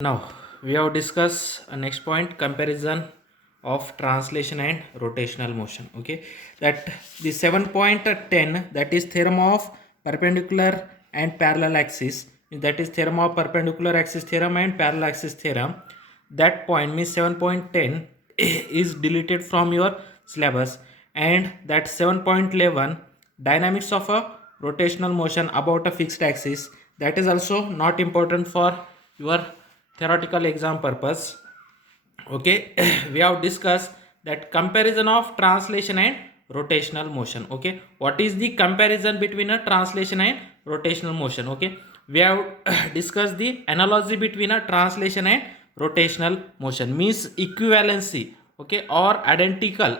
Now we have discussed a next point, comparison of translation and rotational motion. Okay, that the 7.10, that is theorem of perpendicular and parallel axis, that is theorem of perpendicular axis theorem and parallel axis theorem. That point means 7.10 is deleted from your syllabus, and that 7.11 dynamics of a rotational motion about a fixed axis, that is also not important for your theoretical exam purpose. Okay, we have discussed that comparison of translation and rotational motion. Okay, what is the comparison between a translation and rotational motion? Okay, we have discussed the analogy between a translation and rotational motion, means equivalency, okay, or identical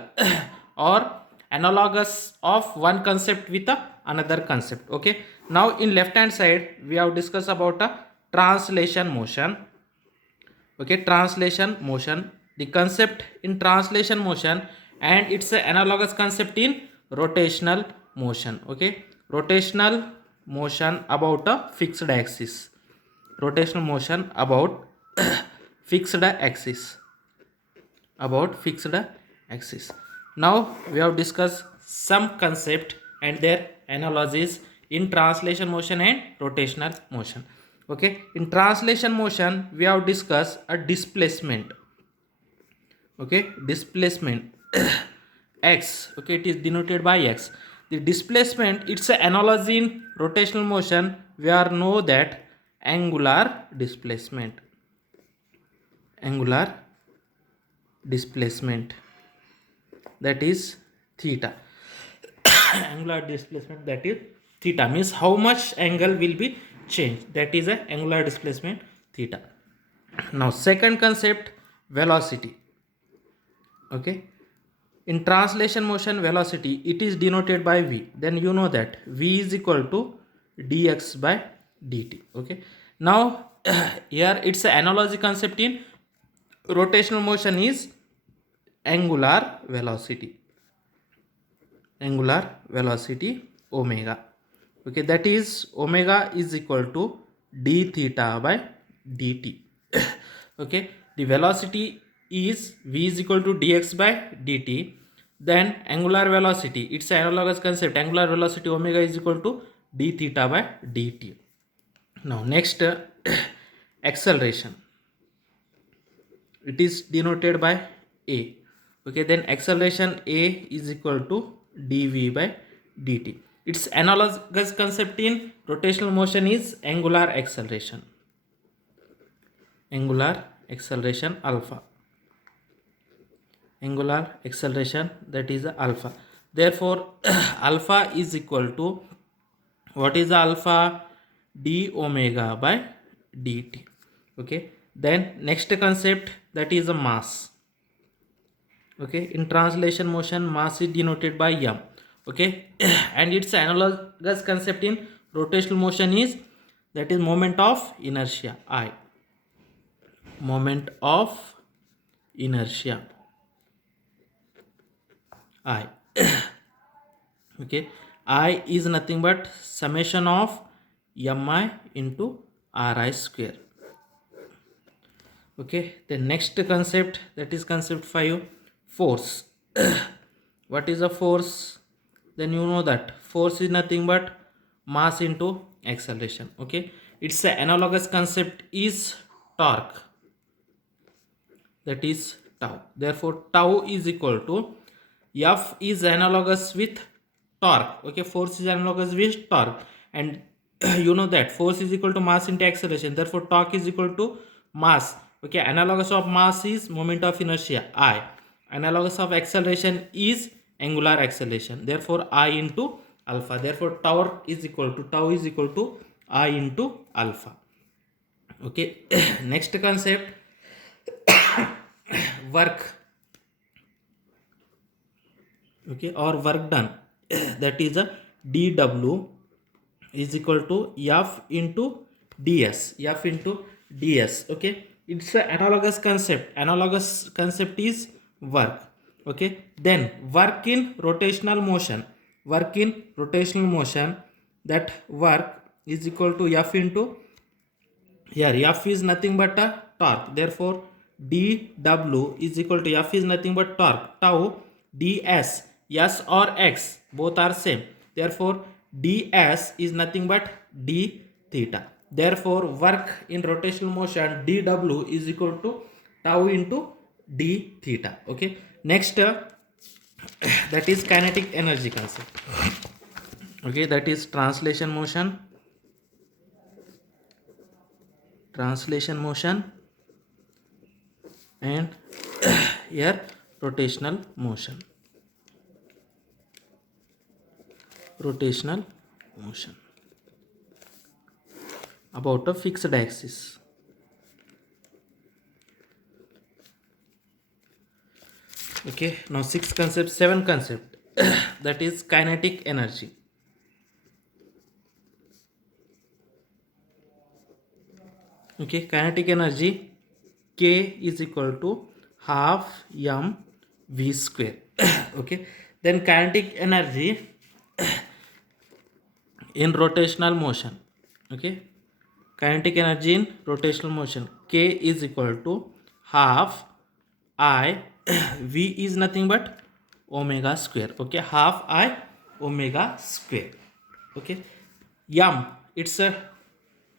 or analogous of one concept with another concept. Okay, now in left hand side we have discussed about a translation motion. Okay, translation motion, the concept in translation motion, and it's an analogous concept in rotational motion. Okay, rotational motion about a fixed axis, rotational motion about fixed axis, about fixed axis. Now we have discussed some concept and their analogies in translation motion and rotational motion. Okay, in translation motion we have discussed a displacement. Okay, displacement x. Okay, it is denoted by x. The displacement, it's an analogy in rotational motion. We are know that angular displacement, angular displacement, that is theta. Angular displacement, that is theta, means how much angle will be changed, that is a angular displacement theta. Now second concept, velocity. Okay, in translation motion velocity, it is denoted by v. Then you know that v is equal to dx by dt. Okay, now here it's an analogy concept in rotational motion is angular velocity, angular velocity omega. Okay, that is omega is equal to d theta by dt. Okay, the velocity is v is equal to dx by dt. Then angular velocity, it's an analogous concept, angular velocity omega is equal to d theta by dt. Now next, acceleration, it is denoted by a. Okay, then acceleration a is equal to dv by dt. Its analogous concept in rotational motion is angular acceleration, angular acceleration alpha, angular acceleration, that is alpha. Therefore alpha is equal to, what is alpha, d omega by dt. Okay, then next concept, that is a mass. Okay, in translation motion mass is denoted by m. Okay, and its analogous concept in rotational motion is, that is moment of inertia, I, moment of inertia, I. Okay, I is nothing but summation of mi into ri square. Okay, the next concept, that is concept 5, force. What is a force? Then you know that force is nothing but mass into acceleration. Okay, its analogous concept is torque, that is tau. Therefore tau is equal to, F is analogous with torque. Okay, force is analogous with torque, and you know that force is equal to mass into acceleration. Therefore torque is equal to mass. Okay, analogous of mass is moment of inertia, I. Analogous of acceleration is angular acceleration. Therefore I into alpha. Therefore tau is equal to I into alpha. Okay, next concept, work. Okay, or work done, that is a dw is equal to f into ds, f into ds. Okay, it's an analogous concept, analogous concept is work. Okay, then work in rotational motion, work in rotational motion, that work is equal to f into, here f is nothing but a torque. Therefore, dw is equal to F is nothing but torque. Tau ds, s or x both are same. Therefore, ds is nothing but d theta. Therefore, work in rotational motion dw is equal to tau into d theta. Okay. Next, that is kinetic energy concept. Okay, that is translation motion and here rotational motion. About a fixed axis. Okay, now 7 concept that is kinetic energy. Okay, kinetic energy K is equal to half m v square. Okay, then kinetic energy in rotational motion. Okay, kinetic energy in rotational motion K is equal to half I v is nothing but omega square. Okay, half I omega square. Okay, m, its a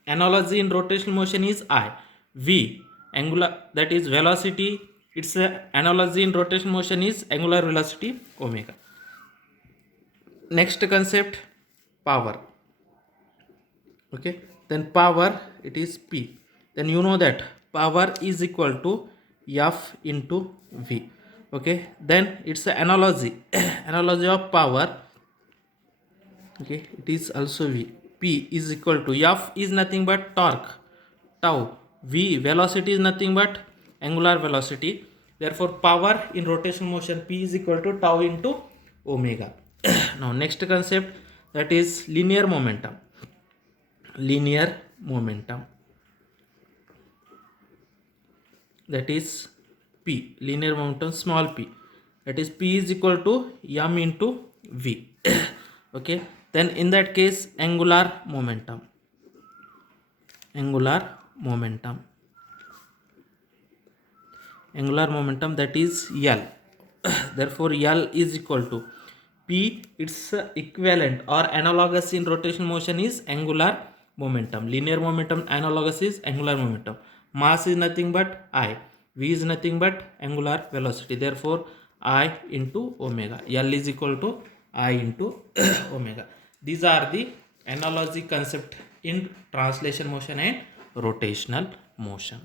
analogy in rotational motion is I. V, angular, that is velocity, its a analogy in rotational motion is angular velocity omega. Next concept, power. Okay, then power, it is P. Then you know that power is equal to F into V. Okay, then it's an analogy analogy of power. Okay, it is also V. P is equal to F is nothing but torque, tau. V, velocity is nothing but angular velocity. Therefore, power in rotational motion P is equal to tau into omega. Now, next concept, that is linear momentum. That is P, linear momentum small p, that is P is equal to m into V. Okay, then in that case angular momentum that is L. Therefore, L is equal to P, its equivalent or analogous in rotational motion is angular momentum. Linear momentum analogous is angular momentum. Mass is nothing but I. V is nothing but angular velocity. Therefore, I into omega. L is equal to I into omega. These are the analogy concept in translation motion and rotational motion.